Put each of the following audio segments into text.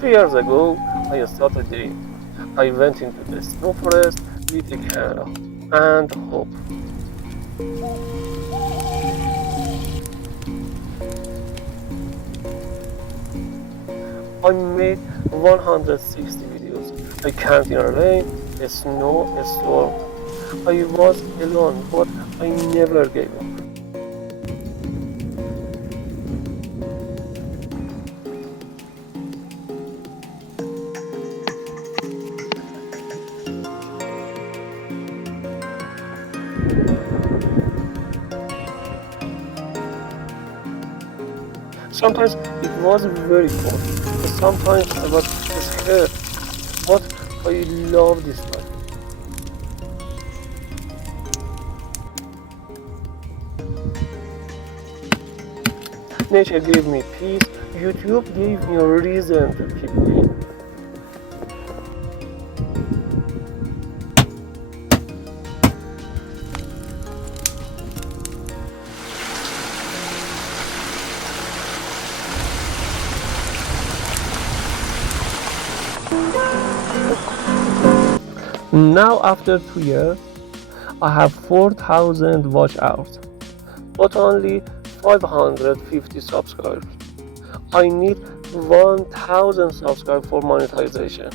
2 years ago, I started dream. I went into the snow forest with a camera and hope. I made 160 videos. I camped in a rain, a snow, a storm. I was alone, but I never gave up. Sometimes it was very fun. Sometimes I was scared, but I love this life. Nature gave me peace. YouTube gave me a reason to keep going. Now, after 2 years, I have 4,000 watch hours, but only 550 subscribers. I need 1,000 subscribers for monetization.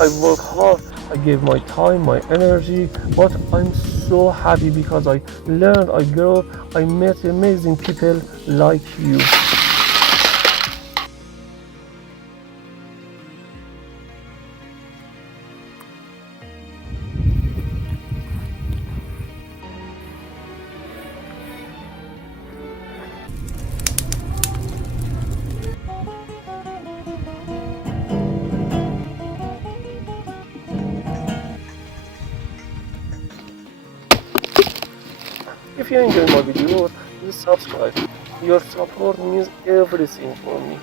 I work hard, I gave my time, my energy, but I'm so happy because I learned, I grew, I met amazing people like you. If you enjoy my video, please subscribe. Your support means everything for me.